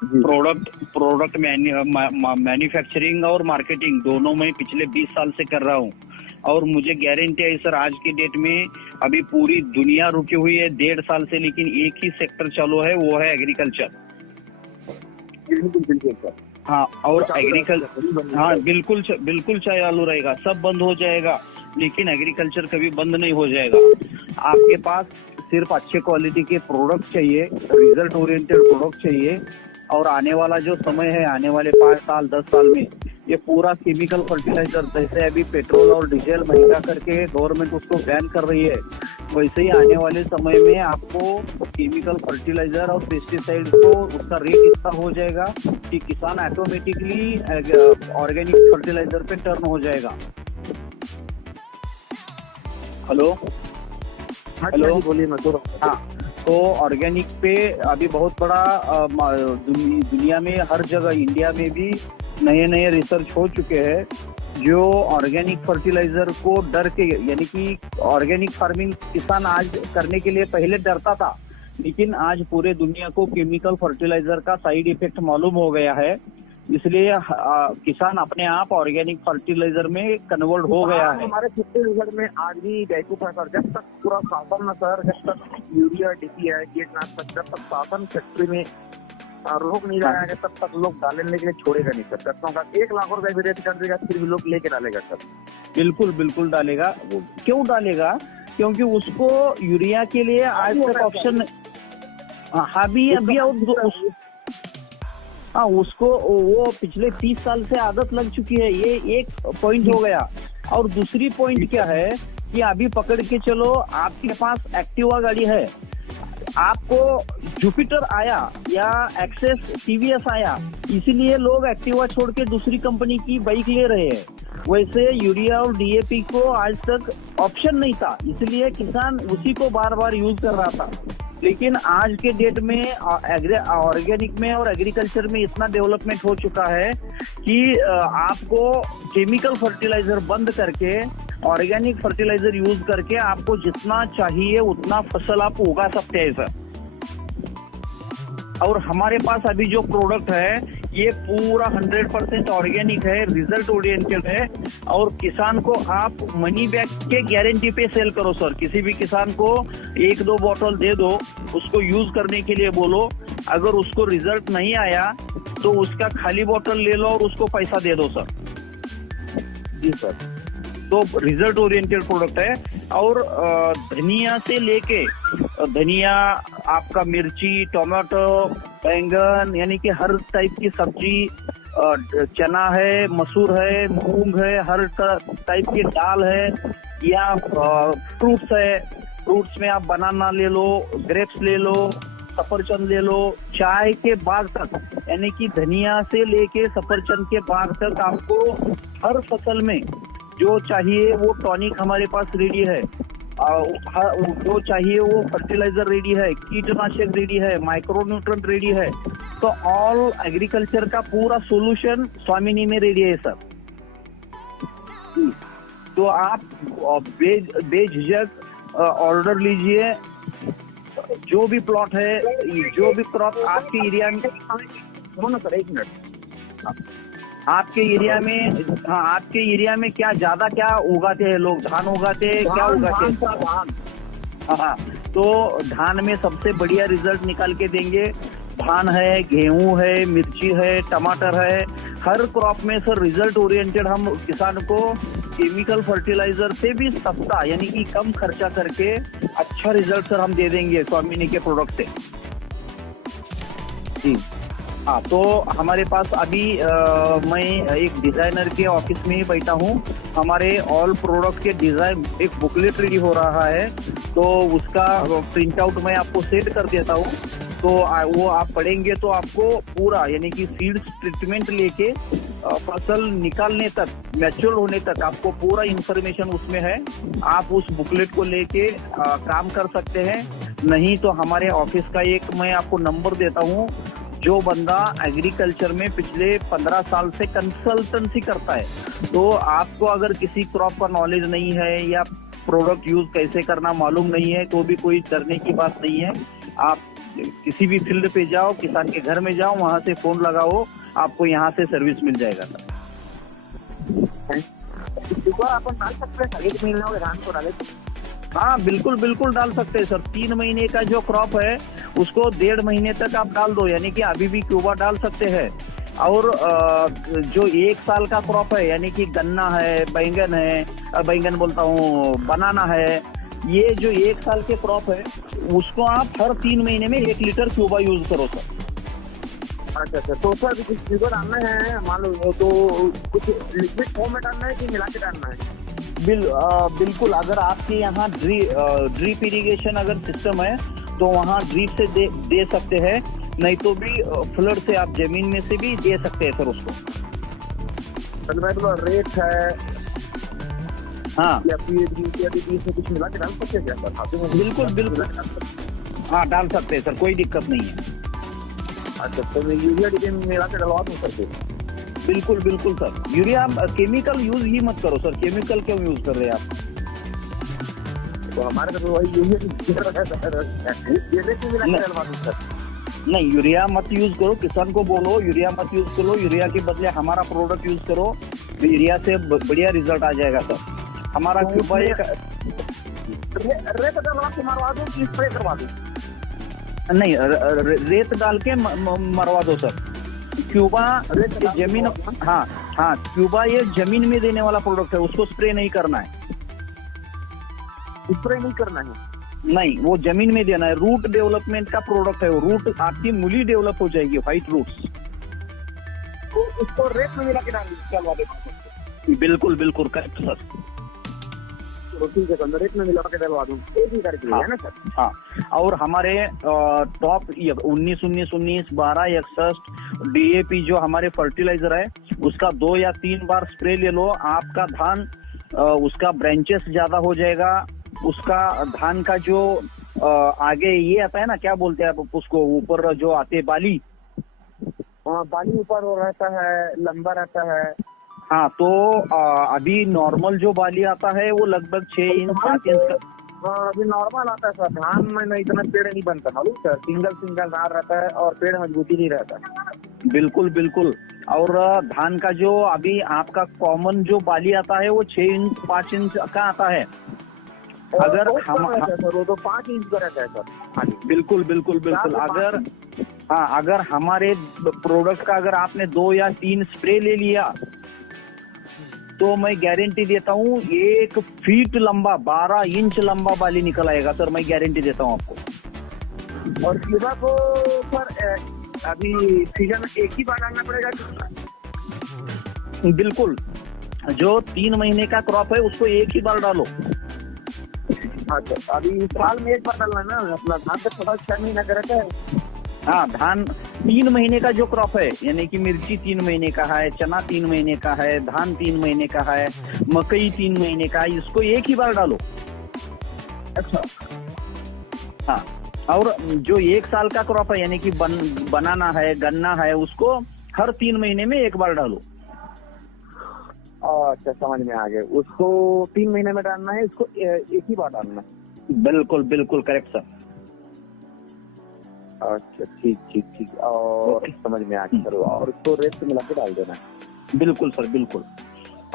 जी। Product manufacturing और marketing दोनों में पिछले 20 साल से कर रहा हूँ। और मुझे गारंटी है सर, आज की डेट में अभी पूरी दुनिया रुकी हुई है 1.5 साल से, लेकिन एक ही सेक्टर चालू है, वो है एग्रीकल्चर। बिल्कुल सर। हाँ, और चालू एग्रीकल्चर, हाँ बिल्कुल चालू रहेगा। सब बंद हो जाएगा लेकिन एग्रीकल्चर कभी बंद नहीं हो जाएगा। आपके पास सिर्फ अच्छे क्वालिटी के प्रोडक्ट चाहिए, रिजल्ट ओरिएंटेड प्रोडक्ट चाहिए। और आने वाला जो समय है, आने वाले 5 साल 10 साल में ये पूरा केमिकल फर्टिलाइजर, जैसे अभी पेट्रोल और डीजल महंगा करके गवर्नमेंट उसको बैन कर रही है, वैसे ही आने वाले समय में आपको केमिकल फर्टिलाइजर और पेस्टिसाइड को उसका रेट इतना हो जाएगा कि किसान ऑटोमेटिकली ऑर्गेनिक फर्टिलाइजर पे टर्न हो जाएगा। हेलो, बोलिए। मैं तो हाँ, तो ऑर्गेनिक पे अभी बहुत बड़ा दुनिया में हर जगह, इंडिया में भी नए रिसर्च हो चुके हैं जो ऑर्गेनिक फर्टिलाइजर को डर के, यानी कि ऑर्गेनिक फार्मिंग किसान आज करने के लिए पहले डरता था, लेकिन आज पूरे दुनिया को केमिकल फर्टिलाइजर का साइड इफेक्ट मालूम हो गया है। इसलिए किसान अपने आप ऑर्गेनिक फर्टिलाइजर में कन्वर्ट हो गया है। हमारे छत्तीसगढ़ में आज भी बैकअप है सर। जब तक पूरा शासन न सर, जब तक यूरिया डीपी है, कीटनाशक, जब तक शासन फैक्ट्री में रोक नहीं लगाएगा तब तक लोग डालने के लिए छोड़ेगा नहीं सर। सरसों का 1 लाख रुपए भी रेट कर देगा, फिर भी लोग लेके डालेगा सर। बिल्कुल डालेगा। क्यों डालेगा? क्योंकि उसको यूरिया के लिए आज तक ऑप्शन, हाँ, उसको वो पिछले 30 साल से आदत लग चुकी है। ये एक पॉइंट हो गया। और दूसरी पॉइंट क्या है कि अभी पकड़ के चलो, आपके पास एक्टिवा गाड़ी है, आपको जुपिटर आया या एक्सेस टीवीएस आया, इसीलिए लोग एक्टिवा छोड़ के दूसरी कंपनी की बाइक ले रहे हैं। वैसे यूरिया और डीएपी को आज तक ऑप्शन नहीं था, इसलिए किसान उसी को बार बार यूज कर रहा था। लेकिन आज के डेट में ऑर्गेनिक में और एग्रीकल्चर में इतना डेवलपमेंट हो चुका है कि आपको केमिकल फर्टिलाइजर बंद करके ऑर्गेनिक फर्टिलाइजर यूज करके आपको जितना चाहिए उतना फसल आप उगा सकते हैं सर। और हमारे पास अभी जो प्रोडक्ट है ये पूरा 100% ऑर्गेनिक है, रिजल्ट ओरिएंटेड है, और किसान को आप मनी बैक के गारंटी पे सेल करो सर। किसी भी किसान को 1-2 बोतल दे दो, उसको यूज करने के लिए बोलो। अगर उसको रिजल्ट नहीं आया तो उसका खाली बोतल ले लो और उसको पैसा दे दो सर। जी सर। तो रिजल्ट ओरिएंटेड प्रोडक्ट है। और धनिया से लेके धनिया, आपका मिर्ची, टमाटो, बैंगन, यानी कि हर टाइप की सब्जी, चना है, मसूर है, मूंग है, हर टाइप की दाल है, या फ्रूट्स है। फ्रूट्स में आप बनाना ले लो, ग्रेप्स ले लो, सफरचंद ले लो, चाय के बाग तक, यानी कि धनिया से लेके सफरचंद के बाग तक आपको हर फसल में जो चाहिए वो टॉनिक हमारे पास रेडी है, जो चाहिए वो फर्टिलाइजर रेडी है, कीटनाशक रेडी है, माइक्रोन्यूट्रेंट रेडी है। तो ऑल एग्रीकल्चर का पूरा सॉल्यूशन स्वामिनी में रेडी है सर। तो आप बेझिझक ऑर्डर लीजिए। जो भी प्लॉट है, जो भी क्रॉप आपके एरिया में, सर 1 मिनट, आपके एरिया में, हाँ, आपके एरिया में क्या ज्यादा क्या उगाते हैं लोग? धान उगाते हैं, क्या उगाते हैं? हाँ, तो धान में सबसे बढ़िया रिजल्ट निकाल के देंगे। धान है, गेहूं है, मिर्ची है, टमाटर है, हर क्रॉप में सर रिजल्ट ओरिएंटेड हम किसान को केमिकल फर्टिलाइजर से भी सस्ता, यानी कि कम खर्चा करके अच्छा रिजल्ट सर हम दे देंगे स्वामिनी के प्रोडक्ट से। जी हाँ, तो हमारे पास अभी मैं एक डिजाइनर के ऑफिस में ही बैठा हूँ। हमारे ऑल प्रोडक्ट के डिजाइन एक बुकलेट रेडी हो रहा है, तो उसका प्रिंट आउट मैं आपको सेट कर देता हूँ। तो वो आप पढ़ेंगे तो आपको पूरा, यानी कि सीड्स ट्रीटमेंट लेके फसल निकालने तक, मैच्योर होने तक आपको पूरा इंफॉर्मेशन उसमें है। आप उस बुकलेट को लेके काम कर सकते हैं। नहीं तो हमारे ऑफिस का एक मैं आपको नंबर देता हूँ। जो बंदा एग्रीकल्चर में पिछले 15 साल से कंसल्टेंसी करता है, तो आपको अगर किसी क्रॉप का नॉलेज नहीं है या प्रोडक्ट यूज कैसे करना मालूम नहीं है, तो भी कोई डरने की बात नहीं है। आप किसी भी फील्ड पे जाओ, किसान के घर में जाओ, वहां से फोन लगाओ, आपको यहाँ से सर्विस मिल जाएगा सर। सुबह अपन डाल सकते हैं, 1 महीने हो गए धान को डाले। हाँ बिल्कुल बिल्कुल डाल सकते हैं सर। 3 महीने का जो क्रॉप है उसको 1.5 महीने तक आप डाल दो, यानी कि अभी भी क्यूबा डाल सकते हैं। और जो 1 साल का क्रॉप है, यानी कि गन्ना है, बैंगन है, बैंगन बोलता हूँ, बनाना है, ये जो 1 साल के क्रॉप है उसको आप हर 3 महीने में 1 लीटर क्यूबा यूज करो सर। अच्छा, तो सर कुछ शुगर डालना है, मान लो तो कुछ लिक्विड फॉर्म में डालना है कि मिला के डालना है? बिल्कुल, अगर आपके यहाँ ड्रिप इरिगेशन अगर सिस्टम है तो वहाँ ड्रिप से दे सकते हैं, नहीं तो भी फ्लड से आप जमीन में से भी दे सकते हैं सर उसको। तो रेट है, हाँ या इसमें कुछ मिला के डाल सकते हैं क्या सर? बिल्कुल, हाँ डाल सकते हैं सर, कोई दिक्कत नहीं है। अच्छा, तो मैं यूरिया डीएपी मिला के डलवा दूँ सर? बिल्कुल सर, यूरिया केमिकल यूज ही मत करो सर। केमिकल क्यों यूज कर रहे हैं आप? तो हमारे तो वही यूरिया मिला के डलवा दूँ सर? नहीं, यूरिया मत यूज करो, किसान को बोलो यूरिया मत यूज करो, यूरिया के बदले हमारा प्रोडक्ट यूज करो, यूरिया से बढ़िया रिजल्ट आ जाएगा सर। हमारा क्यूबा एक रेत डलवा के मरवा दूँ कि स्प्रे करवा दूँ? नहीं, रेत डाल के मरवा दो सर। क्यूबा जमीन, हाँ क्यूबा ये जमीन में देने वाला प्रोडक्ट है, उसको स्प्रे नहीं करना है। स्प्रे नहीं करना है? नहीं, वो जमीन में देना है। रूट डेवलपमेंट का प्रोडक्ट है वो। रूट आपकी मूली डेवलप हो जाएगी, व्हाइट रूट्स। तो उसको रेत में मिला के डलवा दें? बिल्कुल करेक्ट सर। ठीक है सर, रेत में मिला के डलवा दूँ, एक ही करके है ना सर? हाँ, और हमारे टॉप 19 12 61 डीएपी जो हमारे फर्टिलाइजर है उसका 2 या 3 बार स्प्रे ले लो, आपका धान उसका ब्रांचेस ज्यादा हो जाएगा, उसका धान का जो आगे ये आता है ना, क्या बोलते हैं आप उसको, ऊपर जो आते हैं बाली, बाली ऊपर हो रहता है, लंबा रहता है। हाँ, तो अभी नॉर्मल जो बाली आता है वो लगभग 6 इंच 7 इंच का अभी नॉर्मल आता है सर। धान में इतना पेड़ नहीं बनता मालूम सर, सिंगल धान रहता है और पेड़ मजबूती नहीं रहता। बिल्कुल, और धान का जो अभी आपका कॉमन जो बाली आता है वो 6 इंच 5 इंच का आता है। अगर हम वो तो 5 इंच का रहता है सर। बिल्कुल, अगर हमारे प्रोडक्ट का अगर आपने 2 या 3 स्प्रे ले लिया तो मैं गारंटी देता हूँ 1 फीट लंबा 12 इंच लंबा बाली निकल आएगा सर, मैं गारंटी देता हूँ आपको। और क्यूबा को सर अभी सीजन में एक ही बार डालना पड़ेगा? बिल्कुल, जो 3 महीने का क्रॉप है उसको एक ही बार डालो। अच्छा, अभी साल में एक बार डालना है ना अपना धान? तो थोड़ा 6 महीना का रहता है। हाँ, धान 3 महीने का जो क्रॉप है, यानी कि मिर्ची 3 महीने का है, चना 3 महीने का है, धान 3 महीने का है, मकई 3 महीने का है, इसको एक ही बार डालो। अच्छा, हाँ, और जो 1 साल का क्रॉप है, यानी कि बनाना है, गन्ना है, उसको हर 3 महीने में एक बार डालो। अच्छा, समझ में आ गया। उसको 3 महीने में डालना है, इसको एक ही बार डालना है? बिल्कुल करेक्ट सर। अच्छा, ठीक, और समझ में आ गया सर। और उसको रेत से मिला के डाल देना है? बिल्कुल सर, बिल्कुल।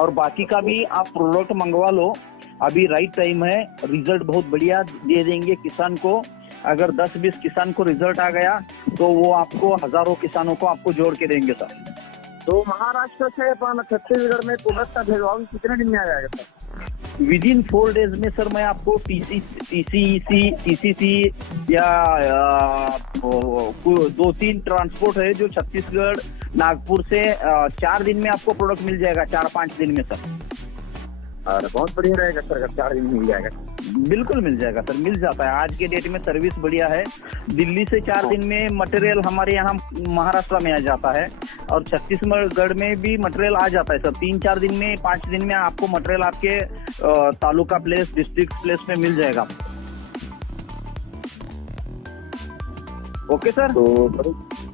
और बाकी का भी आप प्रोडक्ट मंगवा लो, अभी राइट टाइम है, रिजल्ट बहुत बढ़िया दे देंगे किसान को। अगर 10-20 किसान को रिजल्ट आ गया तो वो आपको हजारों किसानों को आपको जोड़ के देंगे सर। तो महाराष्ट्र से अपन छत्तीसगढ़ में प्रोडक्ट का भेजवाऊँ कितने दिन में आ जाएगा सर? विदिन 4 डेज में सर मैं आपको टीसीसी या 2-3 ट्रांसपोर्ट है जो छत्तीसगढ़ नागपुर से 4 दिन में आपको प्रोडक्ट मिल जाएगा, 4-5 दिन में सर। अरे बहुत बढ़िया रहेगा सर, अगर 4 दिन मिल जाएगा। बिल्कुल मिल जाएगा सर, मिल जाता है। आज के डेट में सर्विस बढ़िया है। दिल्ली से 4 दिन में मटेरियल हमारे यहाँ महाराष्ट्र में आ जाता है, और छत्तीसगढ़ में भी मटेरियल आ जाता है सर। 3-4 दिन में 5 दिन में आपको मटेरियल आपके तालुका प्लेस, डिस्ट्रिक्ट प्लेस में मिल जाएगा। ओके सर, तो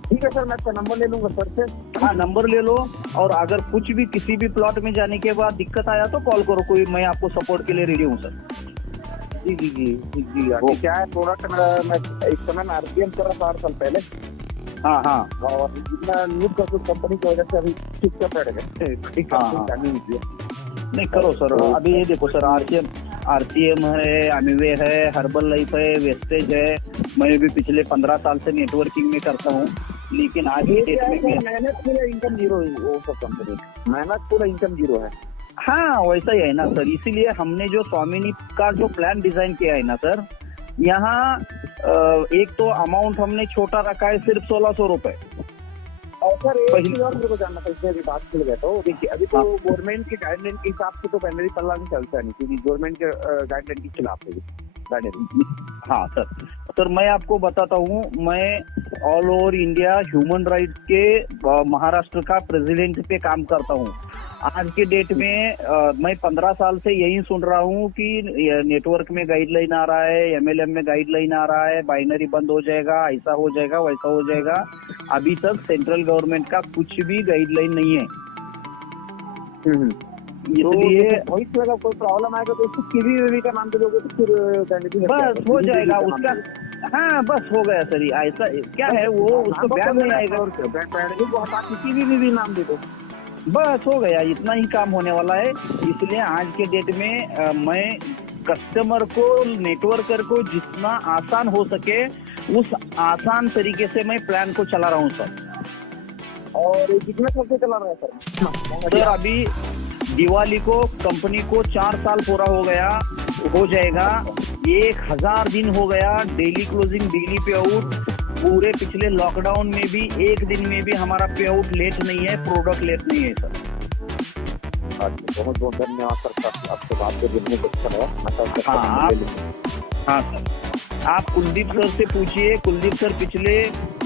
ठीक है सर, मैं आपका नंबर ले लूंगा सर से। हाँ, नंबर ले लो, और अगर कुछ भी किसी भी प्लॉट में जाने के बाद दिक्कत आया तो कॉल करो, कोई मैं आपको सपोर्ट के लिए रेडी हूँ सर। जी जी जी जी जी। अभी क्या है प्रोडक्ट मैं इस समय मैं आरपीएम कर रहा था 8 साल पहले। हाँ हाँ और इतना न्यूज का कुछ कंपनी की वजह से अभी चुपचाप बैठ गए, कोई कंपनी चालू नहीं किया। नहीं करो सर। अभी ये देखो सर, आरसीएम है, अमीवे है, हर्बल लाइफ है, वेस्टेज है। मैं भी पिछले 15 साल से नेटवर्किंग में करता हूँ, लेकिन आज की डेट में मेहनत पूरा इनकम जीरो है वो सब कंपनी, मेहनत पूरा इनकम जीरो है। हाँ वैसा ही है ना सर। इसीलिए हमने जो स्वामिनी का जो प्लान डिजाइन किया है ना सर, यहाँ एक तो अमाउंट हमने छोटा रखा है, सिर्फ 1600 रुपए। और सर एक चीज और मेरे को जानना था, इसमें बात खुल गया तो देखिए अभी तो गवर्नमेंट के गाइडलाइन के हिसाब से तो बैनरी पल्ला नहीं चलता नहीं, क्योंकि गवर्नमेंट के गाइडलाइन के खिलाफ है बैनरी। हाँ सर मैं आपको बताता हूँ, मैं all over India human rights के महाराष्ट्र का प्रेसिडेंट पे काम करता हूँ। आज के डेट में मैं 15 साल से यही सुन रहा हूँ कि नेटवर्क में गाइडलाइन आ रहा है, एमएलएम में गाइडलाइन आ रहा है, बाइनरी बंद हो जाएगा, ऐसा हो जाएगा, वैसा हो जाएगा। अभी तक सेंट्रल गवर्नमेंट का कुछ भी गाइडलाइन नहीं है। इसलिए वही अगर कोई प्रॉब्लम आएगा तो उसको कीवी का नाम दे दोगे तो फिर बस हो जाएगा उसका। हाँ बस हो गया सर। ऐसा क्या है वो उसको बैन नहीं आएगा, कीवी भी नाम दे दो, बस हो गया। इतना ही काम होने वाला है। इसलिए आज के डेट में मैं कस्टमर को, नेटवर्कर को जितना आसान हो सके उस आसान तरीके से मैं प्लान को चला रहा हूँ सर। और कितना खर्चे चला रहा है सर? अभी दिवाली को कंपनी को 4 साल पूरा हो जाएगा। 1000 दिन हो गया, डेली क्लोजिंग, डेली पे आउट। पूरे पिछले लॉकडाउन में भी एक दिन में भी हमारा पे आउट लेट नहीं है, प्रोडक्ट लेट नहीं है सर। बहुत बहुत धन्यवाद सर, आपसे बात करके बहुत अच्छा लगा। हाँ सर, आप कुलदीप सर से पूछिए। कुलदीप सर पिछले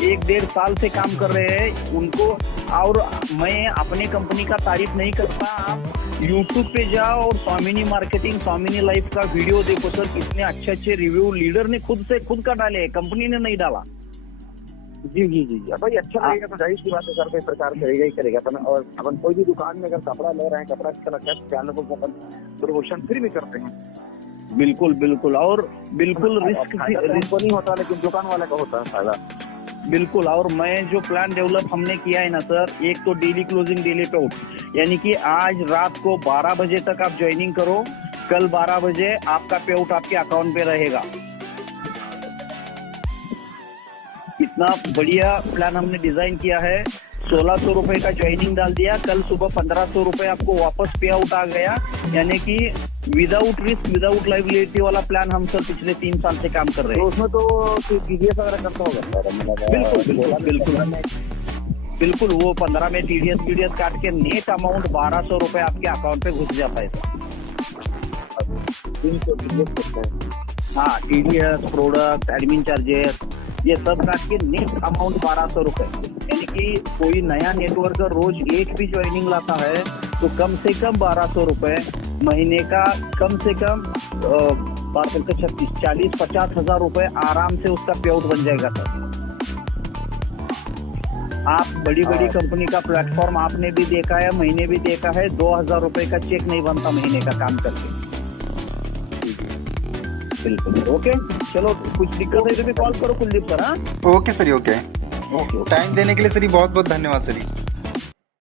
1-1.5 साल से काम कर रहे हैं उनको। और मैं अपने कंपनी का तारीफ नहीं करता, आप YouTube पे जाओ और स्वामिनी मार्केटिंग, स्वामिनी लाइफ का वीडियो देखो सर। कितने अच्छे रिव्यू लीडर ने खुद का डाले, कंपनी ने नहीं डाला। जी जी जी जी भाई, अच्छा लगेगा तो जाहिर सी बात है सर, कोई प्रचार करेगा ही करेगा अपन। और अपन कोई भी दुकान में अगर कपड़ा ले रहे हैं, कपड़ा अच्छा लगता है, चैनल को अपन प्रमोशन फ्री में करते हैं। बिल्कुल और बिल्कुल रिस्क नहीं होता, लेकिन दुकान वाले का होता है फायदा। बिल्कुल। और मैं जो प्लान डेवलप हमने किया है ना सर, एक तो डेली क्लोजिंग, डेली पे आउट, यानी कि आज रात को 12 बजे तक आप ज्वाइनिंग करो, कल 12 बजे आपका पे आउट आपके अकाउंट पे रहेगा। इतना बढ़िया प्लान हमने डिजाइन किया है। 1600 रुपए का ज्वाइनिंग डाल दिया, कल सुबह 1500 रुपए आपको वापस पे आउट आ गया। यानी कि विदाउट रिस्क, विदाउट लाइबिलिटी वाला प्लान हम सर पिछले 3 साल से काम कर रहे हैं। तो उसमें तो टीडीएस वगैरह करता होगा? बिल्कुल। वो 15 में टीडीएस काट के नेट अमाउंट 1200 रुपए आपके अकाउंट पे घुस जाता है सर। हाँ, टीडीएस, प्रोडक्ट, एडमिन चार्जेस, ये सब काट के नेट अमाउंट 1200 रुपए। यानी कि कोई नया नेटवर्कर रोज एक भी ज्वाइनिंग लाता है तो कम से कम 1200 रुपए महीने का, कम से कम 40-50 हजार रुपए आराम से उसका पे आउट बन जाएगा सर। आप बड़ी कंपनी का प्लेटफॉर्म आपने भी देखा है, मैंने भी देखा है, 2000 रुपए का चेक नहीं बनता महीने का काम करके। बिल्कुल। ओके, चलो कुछ दिक्कत है तो भी कॉल करो कुलदीप सर। हाँ ओके सर, ओके। टाइम देने के लिए सर बहुत बहुत धन्यवाद सर।